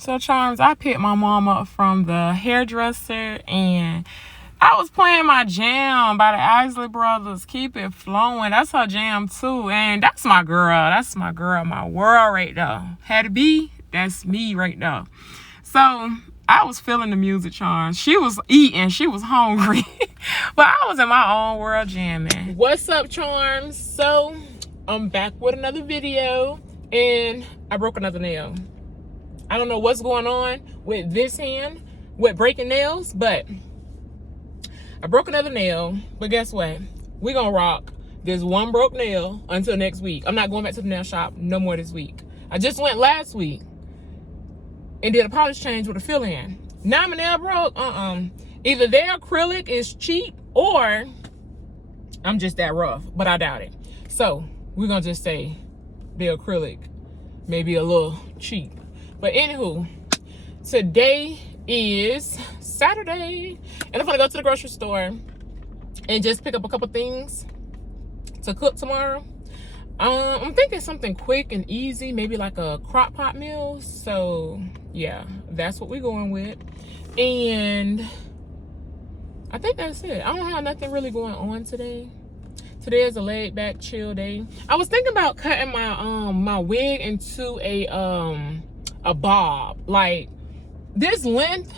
So, Charms, I picked my mom up from the hairdresser, and I was playing my jam by the Isley Brothers, Keep It Flowing. That's her jam, too. And that's my girl. That's my girl, my world right there. Had to be, that's me right there. So, I was feeling the music, Charms. She was eating. She was hungry. But I was in my own world jamming. What's up, Charms? So, I'm back with another video, and I broke another nail. I don't know what's going on with this hand with breaking nails, but I broke another nail. But guess what? We're going to rock this one broke nail until next week. I'm not going back to the nail shop no more this week. I just went last week and did a polish change with a fill-in. Now my nail broke. Either their acrylic is cheap or I'm just that rough, but I doubt it. So we're going to just say the acrylic may be a little cheap. But anywho, today is Saturday, and I'm gonna go to the grocery store and just pick up a couple things to cook tomorrow. I'm thinking something quick and easy, maybe like a crock pot meal. So yeah, that's what we're going with. And I think that's it. I don't have nothing really going on today. Today is a laid back, chill day. I was thinking about cutting my my wig into a bob. Like, this length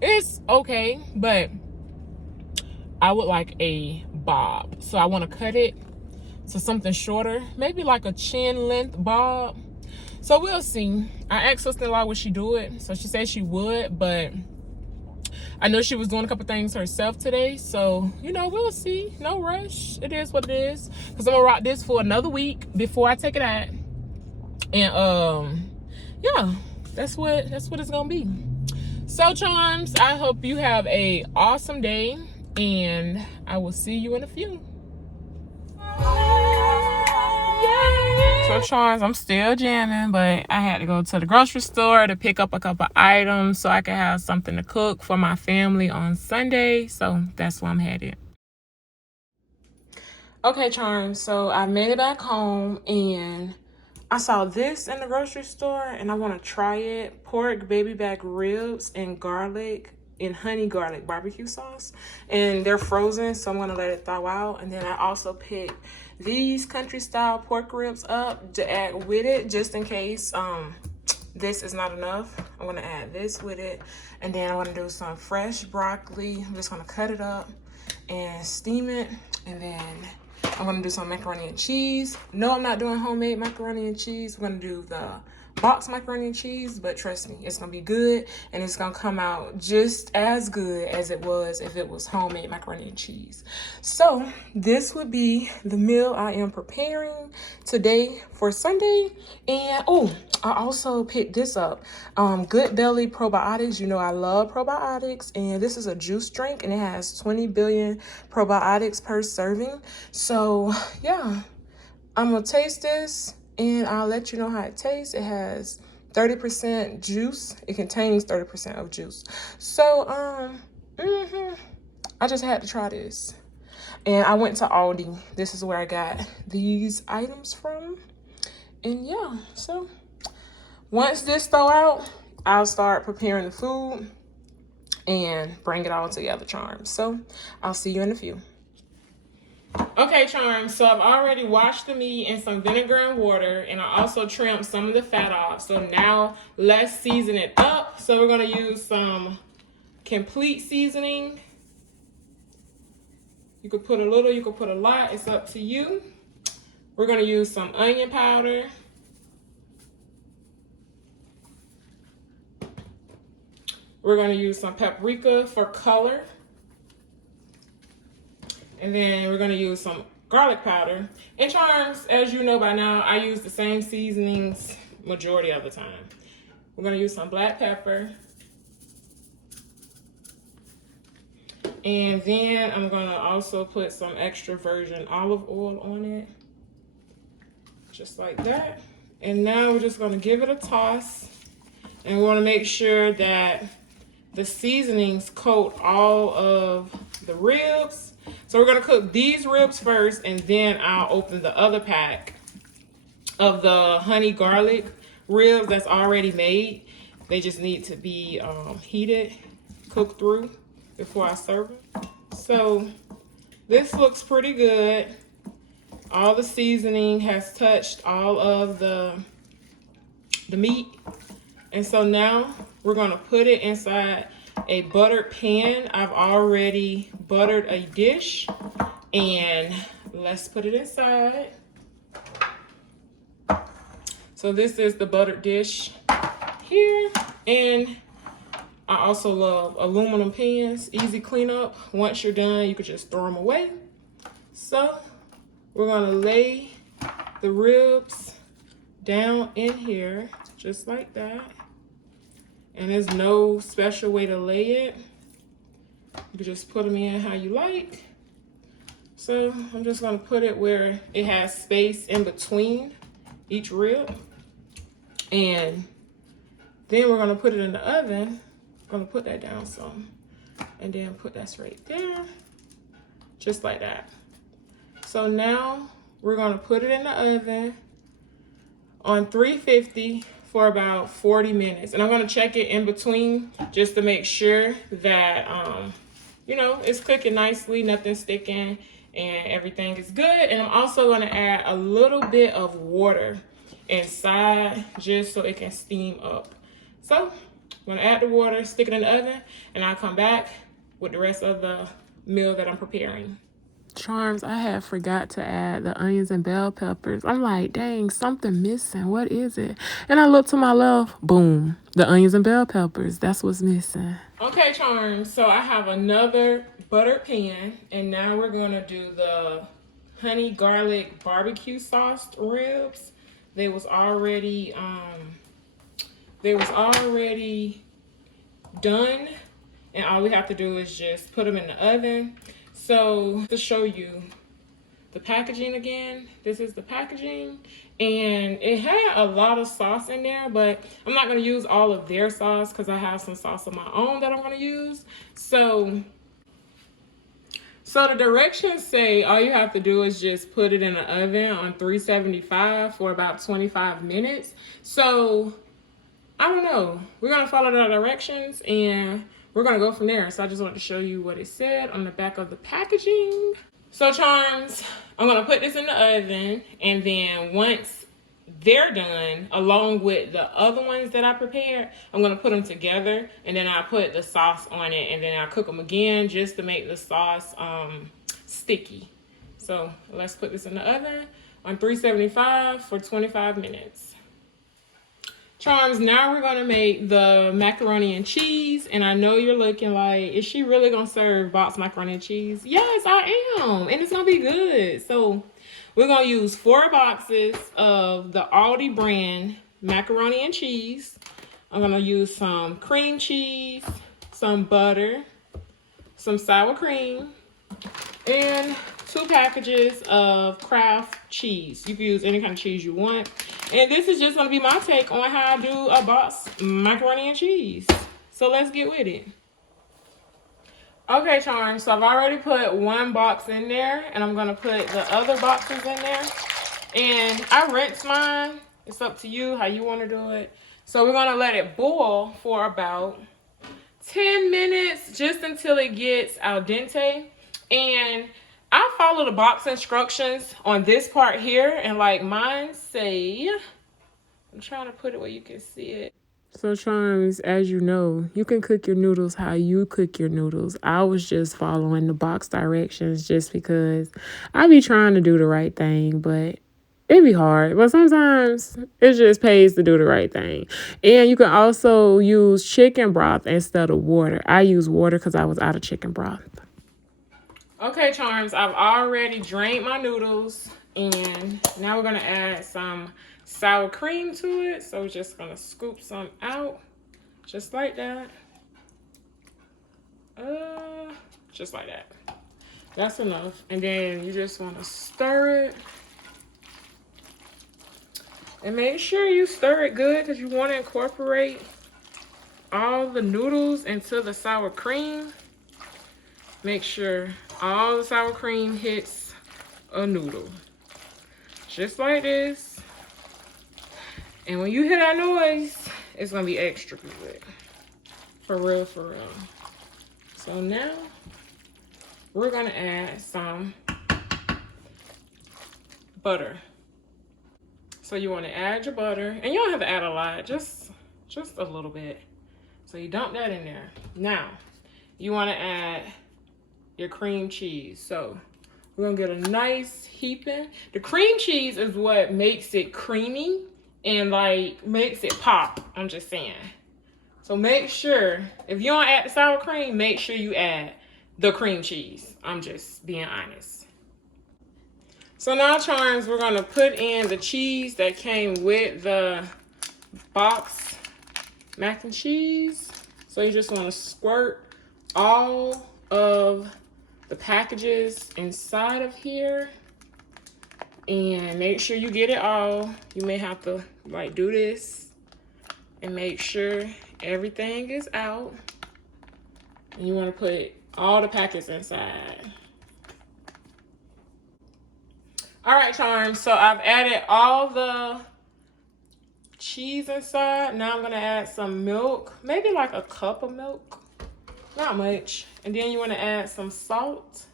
is okay, but I would like a bob. So I want to cut it to something shorter, maybe like a chin length bob. So we'll see. I asked sister-in-law would she do it, so she said she would, but I know she was doing a couple things herself today, so you know, we'll see. No rush. It is what it is, because I'm gonna rock this for another week before I take it out. And yeah, that's what it's gonna be. So, Charms, I hope you have a awesome day, and I will see you in a few. So, Charms, I'm still jamming, but I had to go to the grocery store to pick up a couple items so I can have something to cook for my family on Sunday. So that's where I'm headed. Okay, Charms, so I made it back home, and I saw this in the grocery store, and I want to try it. Pork baby back ribs and garlic and honey garlic barbecue sauce. And they're frozen, so I'm going to let it thaw out. And then I also picked these country style pork ribs up to add with it, just in case this is not enough. I'm going to add this with it. And then I'm going to do some fresh broccoli. I'm just going to cut it up and steam it. And then I'm gonna do some macaroni and cheese. No, I'm not doing homemade macaroni and cheese. We're gonna do the box macaroni and cheese, but trust me, it's gonna be good, and it's gonna come out just as good as it was if it was homemade macaroni and cheese. So this would be the meal I am preparing today for Sunday. And oh, I also picked this up, Good Belly probiotics. You know I love probiotics, and this is a juice drink, and it has 20 billion probiotics per serving. So yeah, I'm gonna taste this and I'll let you know how it tastes. It has 30% juice. It contains 30% of juice. So I just had to try this. And I went to Aldi. This is where I got these items from. And yeah, so once this thaw out, I'll start preparing the food and bring it all together, Charms. So I'll see you in a few. Okay, Charms, so I've already washed the meat in some vinegar and water, and I also trimmed some of the fat off. So now let's season it up. So we're going to use some complete seasoning. You could put a little, you could put a lot. It's up to you. We're going to use some onion powder. We're going to use some paprika for color. And then we're going to use some garlic powder. And Charms, as you know by now, I use the same seasonings majority of the time. We're going to use some black pepper. And then I'm going to also put some extra virgin olive oil on it. Just like that. And now we're just going to give it a toss. And we want to make sure that the seasonings coat all of the ribs. So we're going to cook these ribs first, and then I'll open the other pack of the honey garlic ribs that's already made. They just need to be heated, cooked through before I serve them. So this looks pretty good. All the seasoning has touched all of the meat. And so now we're gonna put it inside a buttered pan. I've already buttered a dish, and let's put it inside. So this is the buttered dish here, and I also love aluminum pans, easy cleanup. Once you're done, you can just throw them away. So we're gonna lay the ribs down in here, just like that. And there's no special way to lay it. You can just put them in how you like. So I'm just gonna put it where it has space in between each rib. And then we're gonna put it in the oven. I'm gonna put that down some. And then put that right there, just like that. So now we're gonna put it in the oven on 350 for about 40 minutes. And I'm gonna check it in between just to make sure that, you know, it's cooking nicely, nothing's sticking, and everything is good. And I'm also gonna add a little bit of water inside just so it can steam up. So I'm gonna add the water, stick it in the oven, and I'll come back with the rest of the meal that I'm preparing. Charms, I had forgot to add the onions and bell peppers. I'm like, dang, something missing. What is it? And I look to my left, boom, the onions and bell peppers. That's what's missing. Okay, Charms, so I have another buttered pan, and now we're gonna do the honey garlic barbecue sauced ribs. They was already done, and all we have to do is just put them in the oven. So to show you the packaging again, this is the packaging, and it had a lot of sauce in there, but I'm not gonna use all of their sauce because I have some sauce of my own that I'm gonna use. So the directions say all you have to do is just put it in the oven on 375 for about 25 minutes. So I don't know, we're gonna follow the directions and we're gonna go from there. So I just wanted to show you what it said on the back of the packaging. So Charms, I'm gonna put this in the oven, and then once they're done, along with the other ones that I prepared, I'm gonna put them together, and then I'll put the sauce on it, and then I'll cook them again just to make the sauce sticky. So let's put this in the oven on 375 for 25 minutes. Charms, now we're gonna make the macaroni and cheese, and I know you're looking like, is she really gonna serve boxed macaroni and cheese? Yes, I am, and it's gonna be good. So we're gonna use 4 boxes of the Aldi brand macaroni and cheese. I'm gonna use some cream cheese, some butter, some sour cream, and 2 packages of Kraft cheese. You can use any kind of cheese you want. And this is just gonna be my take on how I do a boxed macaroni and cheese. So let's get with it. Okay, Charms, so I've already put 1 box in there, and I'm gonna put the other boxes in there. And I rinse mine. It's up to you how you wanna do it. So we're gonna let it boil for about 10 minutes, just until it gets al dente. And I follow the box instructions on this part here, and like mine say, I'm trying to put it where you can see it. So Charms, as you know, you can cook your noodles how you cook your noodles. I was just following the box directions just because I be trying to do the right thing, but it be hard. But sometimes it just pays to do the right thing. And you can also use chicken broth instead of water. I use water because I was out of chicken broth. Okay, Charms, I've already drained my noodles, and now we're gonna add some sour cream to it. So we're just gonna scoop some out, just like that. Just like that. That's enough. And then you just wanna stir it. And make sure you stir it good because you wanna incorporate all the noodles into the sour cream. Make sure all the sour cream hits a noodle. Just like this. And when you hear that noise, it's gonna be extra good. For real, for real. So now we're gonna add some butter. So you wanna add your butter, and you don't have to add a lot, just a little bit. So you dump that in there. Now, you wanna add your cream cheese. So we're gonna get a nice heaping. The cream cheese is what makes it creamy and like makes it pop, I'm just saying. So make sure, if you don't add the sour cream, make sure you add the cream cheese. I'm just being honest. So now, Charms, we're gonna put in the cheese that came with the box mac and cheese. So you just wanna squirt all of the packages inside of here and make sure you get it all. You may have to like do this and make sure everything is out. And you want to put all the packets inside. All right, Charms, so I've added all the cheese inside. Now I'm gonna add some milk, maybe like a cup of milk, not much. And then you want to add some salt,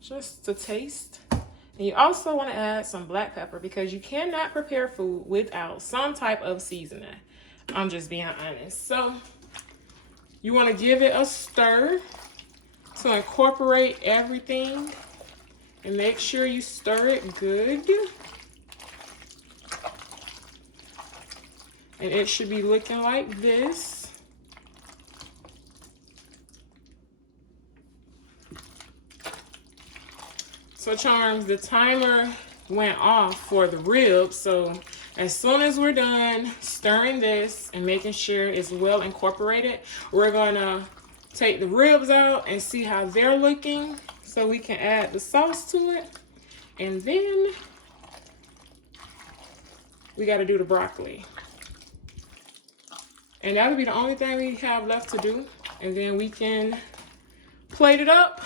just to taste. And you also want to add some black pepper because you cannot prepare food without some type of seasoning. I'm just being honest. So you want to give it a stir to incorporate everything, and make sure you stir it good. And it should be looking like this. So Charms, the timer went off for the ribs. So as soon as we're done stirring this and making sure it's well incorporated, we're gonna take the ribs out and see how they're looking so we can add the sauce to it. And then we gotta do the broccoli. And that'll be the only thing we have left to do. And then we can plate it up,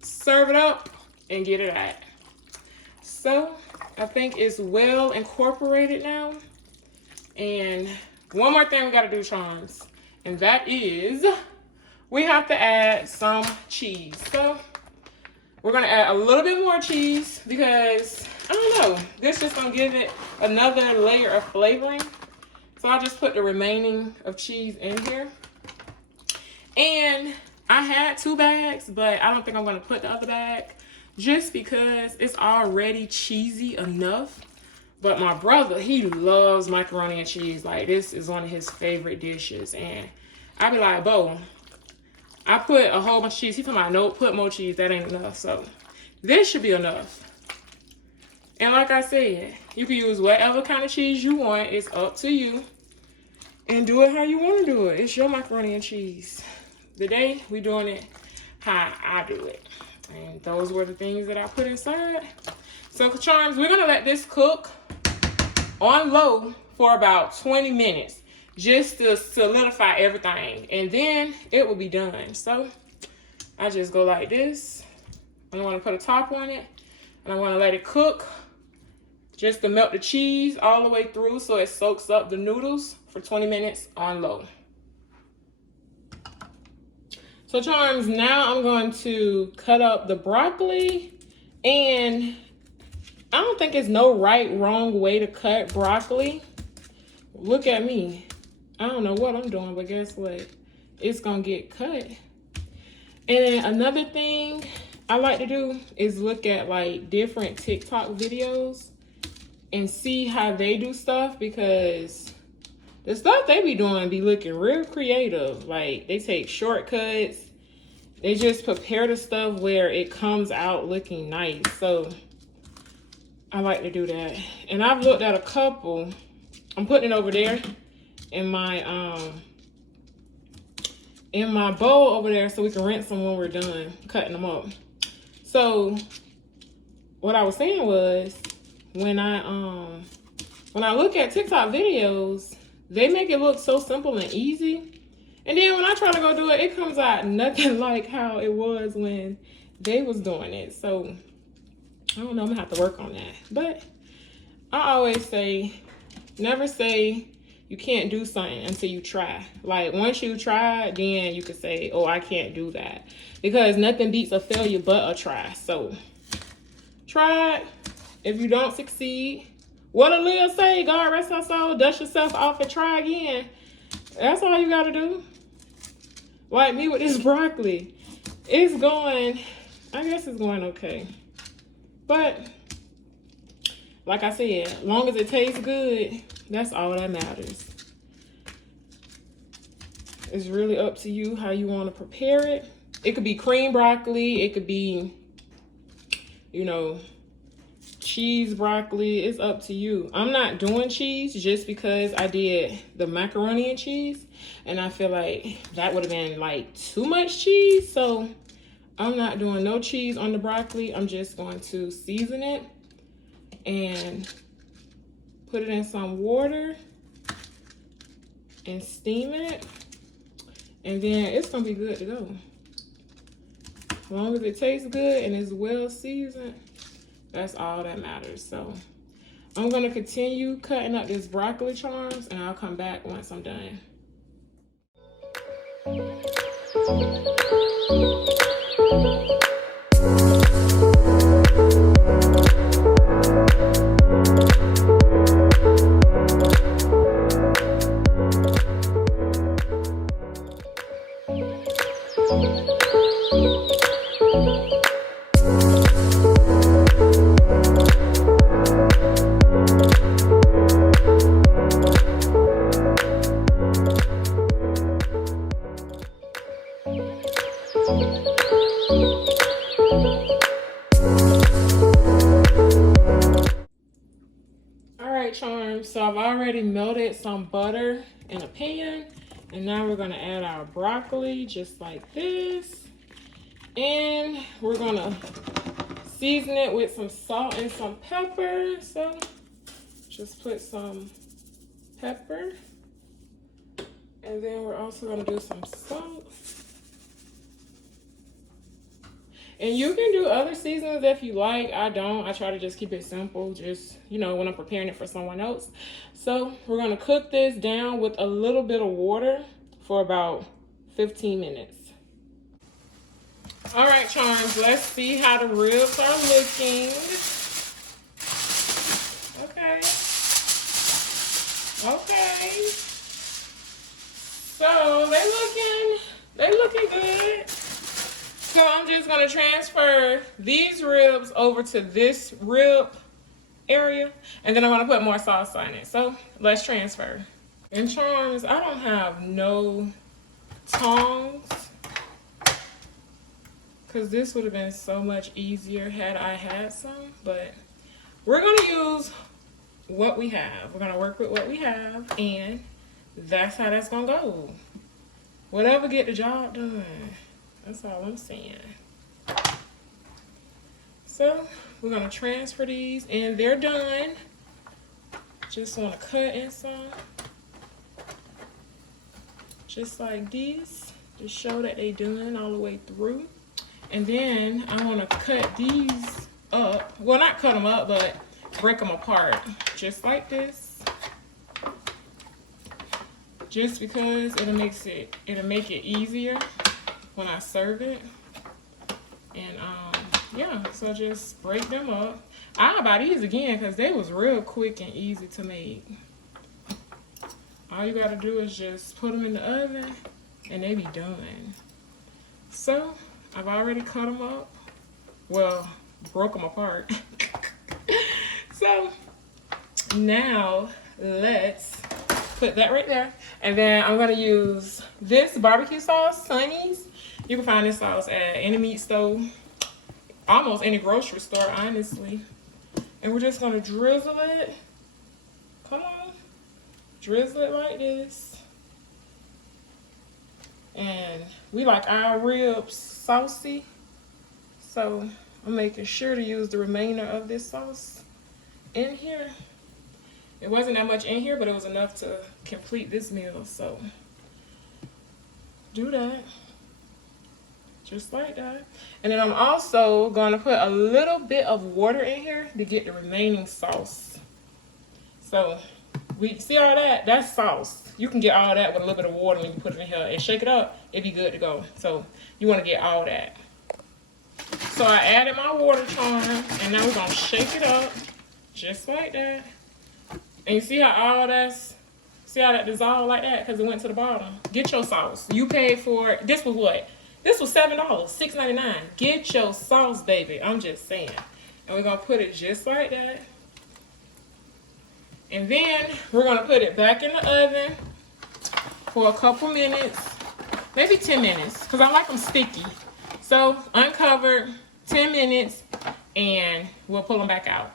serve it up, and get it out. So I think it's well incorporated now. And one more thing we gotta do, Charms, and that is we have to add some cheese. So we're gonna add a little bit more cheese because, I don't know, this is gonna give it another layer of flavoring. So I'll just put the remaining of cheese in here. And I had 2 bags, but I don't think I'm gonna put the other bag just because it's already cheesy enough. But my brother, he loves macaroni and cheese. Like, this is one of his favorite dishes. And I be like, Bo, I put a whole bunch of cheese. He told me, no, put more cheese. That ain't enough. So this should be enough. And like I said, you can use whatever kind of cheese you want. It's up to you. And do it how you want to do it. It's your macaroni and cheese. Today, we doing it how I do it. And those were the things that I put inside. So, Charms, we're going to let this cook on low for about 20 minutes. Just to solidify everything. And then it will be done. So, I just go like this. I want to put a top on it. And I want to let it cook. Just to melt the cheese all the way through so it soaks up the noodles for 20 minutes on low. So Charms, now I'm going to cut up the broccoli, and I don't think it's no wrong way to cut broccoli. Look at me. I don't know what I'm doing, but guess what? It's gonna get cut. And then another thing I like to do is look at like different TikTok videos and see how they do stuff, because the stuff they be doing be looking real creative. Like, they take shortcuts. They just prepare the stuff where it comes out looking nice. So I like to do that. And I've looked at a couple. I'm putting it over there in my bowl over there so we can rinse them when we're done cutting them up. So what I was saying was, when I look at TikTok videos, they make it look so simple and easy. And then when I try to go do it, it comes out nothing like how it was when they was doing it. So I don't know, I'm gonna have to work on that. But I always say, Never say you can't do something until you try. Like, once you try, then you can say, oh, I can't do that. Because nothing beats a failure but a try. So, try it. If you don't succeed, what Aaliyah say, God rest her soul, dust yourself off and try again. That's all you gotta do. Like me with this broccoli. It's going, I guess it's going okay. But, like I said, as long as it tastes good, that's all that matters. It's really up to you how you want to prepare it. It could be cream broccoli. It could be, you know, cheese broccoli. It's up to you. I'm not doing cheese just because I did the macaroni and cheese. And I feel like that would have been like too much cheese. So I'm not doing no cheese on the broccoli. I'm just going to season it and put it in some water and steam it. And then it's gonna be good to go. As long as it tastes good and it's well seasoned, that's all that matters. So I'm gonna continue cutting up this broccoli, charms, and I'll come back once I'm done. Charms, so I've already melted some butter in a pan, and now we're going to add our broccoli just like this, and we're going to season it with some salt and some pepper. So just put some pepper, and then we're also going to do some salt. And you can do other seasonings if you like. I don't. I try to just keep it simple, just, you know, when I'm preparing it for someone else. So we're going to cook this down with a little bit of water for about 15 minutes. All right, charms, let's see how the ribs are looking. Okay. Okay. So they looking good. So I'm just going to transfer these ribs over to this rib area, and then I'm going to put more sauce on it. So let's transfer. And charms, I don't have no tongs, because this would have been so much easier had I had some, but we're going to use what we have. We're going to work with what we have, and that's how that's going to go. Whatever get the job done. That's all I'm saying. So we're gonna transfer these, and they're done. Just wanna cut in some, just like this, to show that they done all the way through. And then I wanna cut these up. Well, not cut them up, but break them apart, just like this. Just because it'll make it easier when I serve it. And yeah, so just break them up. I'll buy these again because they was real quick and easy to make. All you gotta do is just put them in the oven and they be done. So I've already cut them up. Well, broke them apart. So now let's put that right there. And then I'm gonna use this barbecue sauce, Sonny's. You can find this sauce at any meat stove, almost any grocery store, honestly. And we're just gonna drizzle it. Come on. Drizzle it like this. And we like our ribs saucy. So I'm making sure to use the remainder of this sauce in here. It wasn't that much in here, but it was enough to complete this meal. So do that. Just like that. And then I'm also going to put a little bit of water in here to get the remaining sauce. So We see all that? That's sauce. You can get all that with a little bit of water when you put it in here and shake it up. It'd be good to go. So you want to get all that. So I added my water charm, and now we're gonna shake it up just like that. And you see how all that's, see how that dissolved like that because it went to the bottom. Get your sauce. You paid for it. This was what? This was $7, $6.99. Get your sauce, baby. I'm just saying. And we're gonna put it just like that. And then we're gonna put it back in the oven for a couple minutes, maybe 10 minutes, because I like them sticky. So uncovered, 10 minutes, and we'll pull them back out.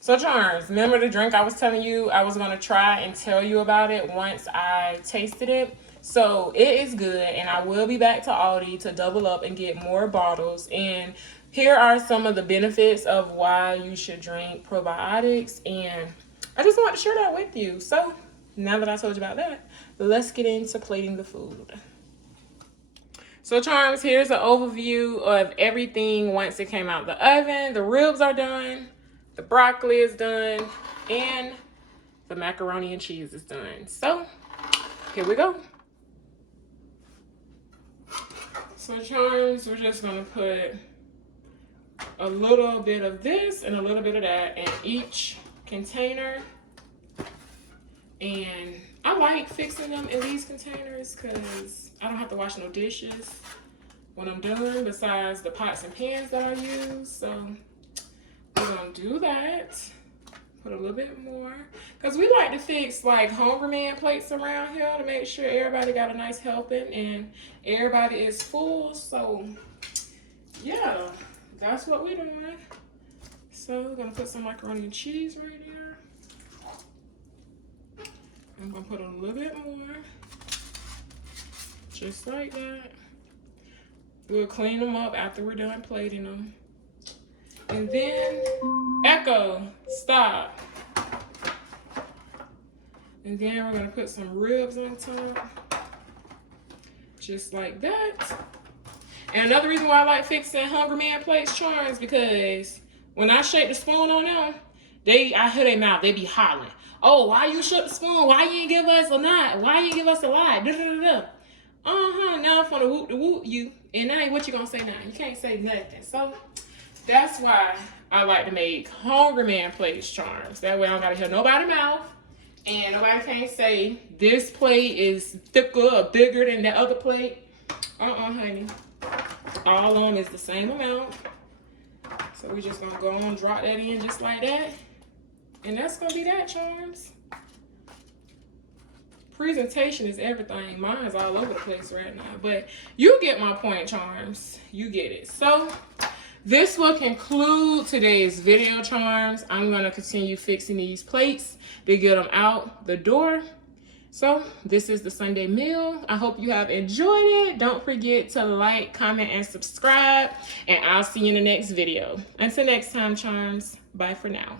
So charms, remember the drink I was telling you I was gonna try and tell you about it once I tasted it? So it is good, and I will be back to Aldi to double up and get more bottles. And here are some of the benefits of why you should drink probiotics, and I just want to share that with you. So now that I told you about that, let's get into plating the food. So charms, here's an overview of everything once it came out the oven. The ribs are done, the broccoli is done, and the macaroni and cheese is done. So here we go. So charms, we're just gonna put a little bit of this and a little bit of that in each container. And I like fixing them in these containers because I don't have to wash no dishes when I'm done, besides the pots and pans that I use. So we're gonna do that. Put a little bit more, because we like to fix like hungry man plates around here to make sure everybody got a nice helping and everybody is full. So yeah, that's what we're doing. So we're gonna put some macaroni and cheese right here. I'm gonna put a little bit more, just like that. We'll clean them up after we're done plating them. And then, echo, stop. And then we're gonna put some ribs on top, just like that. And another reason why I like fixing hungry man plates, charms, because when I shake the spoon on them, I hear their mouth, they be hollering. Oh, why you shook the spoon? Why you ain't give us a knot? Why you ain't give us a lie? Now I'm gonna whoop the whoop you. And now what you gonna say now? You can't say nothing. So that's why I like to make hungry man plates, charms. That way I don't gotta hear nobody's mouth. And nobody can't say this plate is thicker or bigger than the other plate. Honey. All of them is the same amount. So we're just gonna go on and drop that in just like that. And that's gonna be that, charms. Presentation is everything. Mine's all over the place right now. But you get my point, charms. You get it. So this will conclude today's video, charms. I'm gonna continue fixing these plates to get them out the door. So this is the Sunday meal. I hope you have enjoyed it. Don't forget to like, comment, and subscribe. And I'll see you in the next video. Until next time, charms. Bye for now.